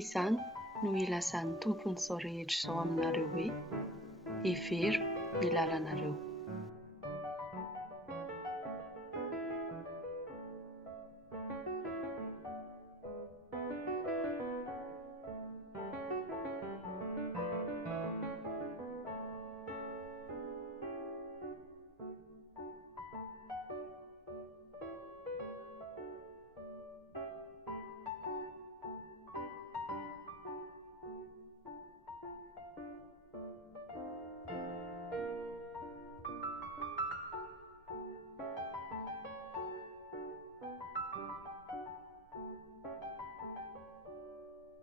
Izany no ilasan'ny tompon'izao rehetra izao aminareo hoe : heverina ny lalànareo.